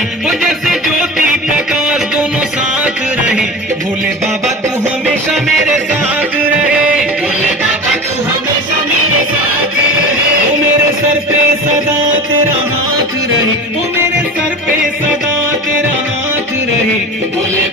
रहे, वो जैसे ज्योति प्रकाश दोनों साथ रहे। भोले बाबा तू हमेशा मेरे साथ रहे, भोले बाबा तू हमेशा मेरे साथ रहे। वो मेरे सर पे सदा तेरा हाथ रहे, वो मेरे सर पे सदा तेरा हाथ रहे। भोले